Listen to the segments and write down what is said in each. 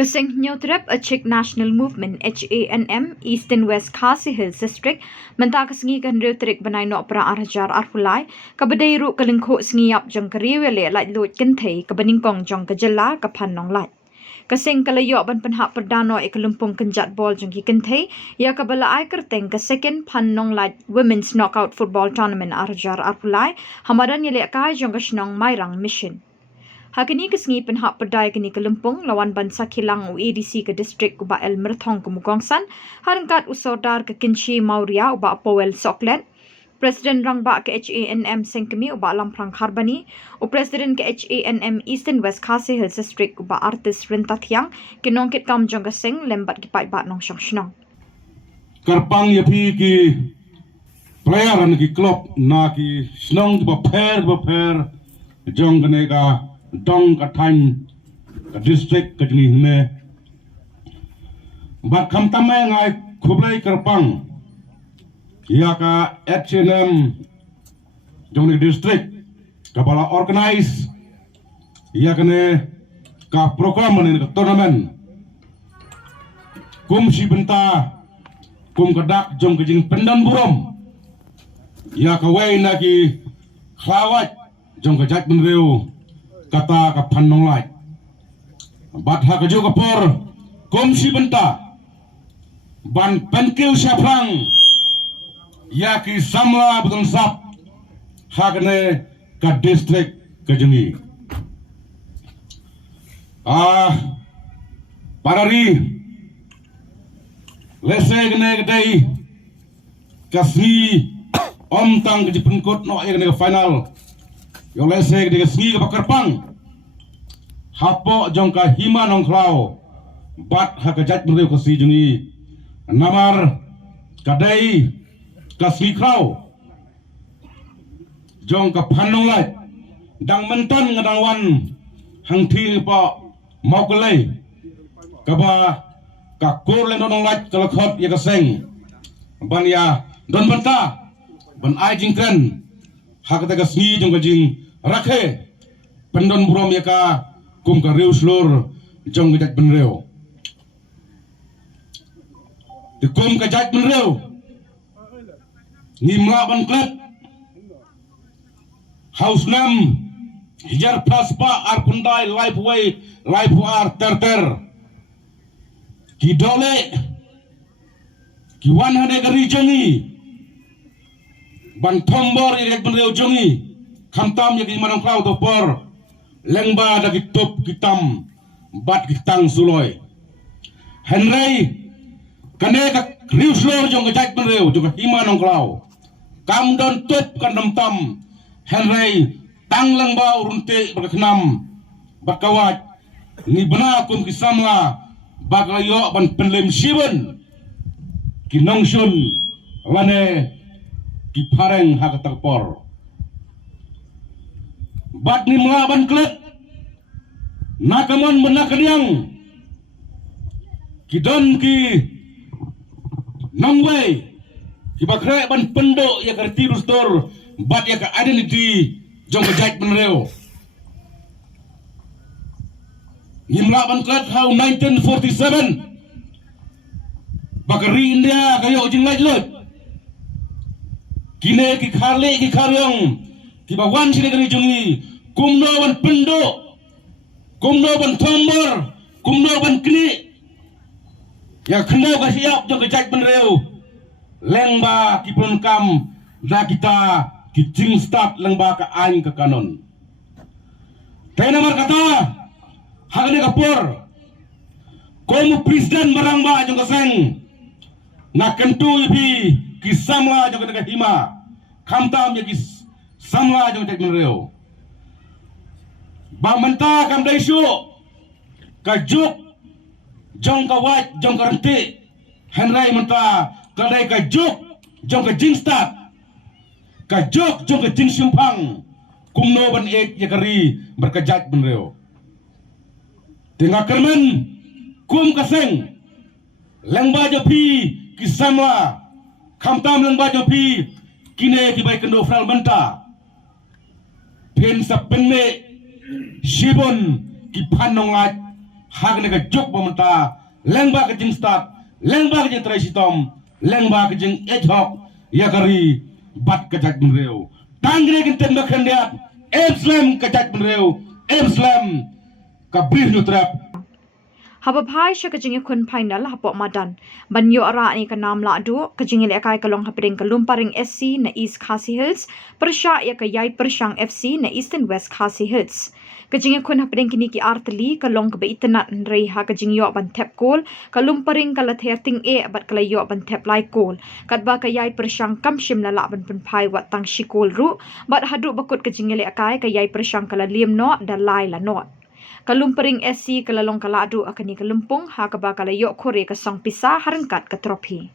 Kasing Nyotrep a Czech National Movement HANM East and West Khasi Hills District menta kasengi kan reutrek banai no pra arjar arpulai kabadai ru kalingkho sengiap jong kariwele lai lut kenthei kabaningkong jong kajela kapan Nonglait kasing kalayo ban penhak perdano ikalumpung kenjat bol jong ki kenthei ya kabala ai kerteng ka second Phan Nonglait Women's Knockout Football Tournament arjar arpulai hamadan yele kai jong kasnong mairang mission Hakini kesengi penhak perdai kini kelumpung lawan bansa Shillong ADC ke distrik uba El Merthong ke Mugongsan harangkat usodar ke Kinshi Mauria uba Powell Soklet Presiden Rangba ke HANM Sengkemi uba Lumparing Kharbani u Presiden ke HANM East and West Khasi Hills District uba artis Rintathiang ke nongkit kam jong kaseng lembat ki pai bat nong shnong Karpang ya pi ki player an ki klub na ki snong ba pher jong kene ka dong ka than ka district ka ni hne ba kham tamai ngai khublai karpang ya ka HNM jong ni district ka bala organize ya kene ka program ni ka tournament kum si benta kum kadak jong ka jing pendan burom ya ka wei na ki khawat jong ka jat benreu kata ka Phan Nonglait bat ha ka jo ka por kom si benta ban penkeu syafrang ya ki samla betul sap ha kene ka district ka jengi parari lese kene kedai kasni om tang ke penkot no kene ka final yo lese ke sni ke Karpang hapo jong ka hima nong klau bat ha ka jat mreu ka si jungi namar kadai ka si klau jong ka Phan Nonglait dang menton ngadang wan hang thi pa mau ka lei ka ba ka kor le Nonglait ka khot ya ka seng ban ya don banta ban ai jingkren hak ta sni jong ka jing rakhe pendon burom ya ka kum ka reu slor jong ka jat benreu de kum ka jat benreu nimla ban klet house nam hijar plaspa ar pundai life way life ar ter ki dole ki wan hade ka ri jongi ban thombor ya benreu jongi khamtam ya ki manong klau to por lengba da ki top kitam bat ki tang suloi henrei kane ka riuslor jong ka jat benreu jong ka hima nong klau kam don top kan dam tam henrei tang lengba urunte berkenam bakawat ni bena kum ki samla bagayo ban penlem siben ki nongsun lane ki pareng ha ka takpor bat ni melaban klet nakaman menakadiang kidon ki nongwei ki bakre ban pendo ya kerti rustor bat ya ka identity jong ka jait benreu ni melaban klet how 1947 bakari India kayo jing lait lut kine ki kharle ki kharyong ki bawan sini kani jungi kumno ban pendo kumno ban thombor kumno ban kni ya khno ka siap jong ka jat benreu lengba ki pun kam da kita ki jing start lengba ka ain ka kanon tena mar kata hagane ka por komu presiden marangba jong ka seng na kentu ibi ki samla jong ka hima khamtam ya ki samla jong tek menreu ba menta kam dai shu ka juk jong ka wat jong ka renti henrai menta ka dai ka juk jong ka jing start ka juk jong ka jing simpang kumno ban ek ya kari berkajat menreu tengah kermen kum kaseng lengba jo pi ki samla khamtam lengba jo pi kine ki bai kendo fral menta pen sa penne Shibon ki Phan Nonglait hak ni ke juk pementa lengba ke jing start lengba ke jing trasitom lengba ke jing ejhok ya kari bat ke jak menreu tangre ke tenda khendiat Islam ke jak menreu Islam ke bih nutrap Haba phai sha kajing kun final hapok madan banyo ara ni ka nam Lahduh kajing le kai kalong hapring ka Lumparing SC na East Khasi Hills persya ya ka yai persang FC na Eastern West Khasi Hills kajing kun hapring kini ki artli kalong ka beitanat rei ha kajing yo ban tap kol ka Lumparing ka lather ting e bat kala yo ban tap lai kol kat ba ka yai persang kam shim la la ban pun phai wat tang shikol ru bat hadu bakut kajing le kai ka yai persang kala liem no da lai la no Lumparing SC kalalong Lahduh akan ni kalumpung ha kaba kalayo kore ka song pisa harangkat ka tropi.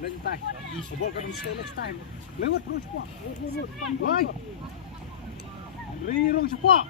Lentai, sebol kan mesti next time. Lewat terus pak. Woi. Rirong cepat.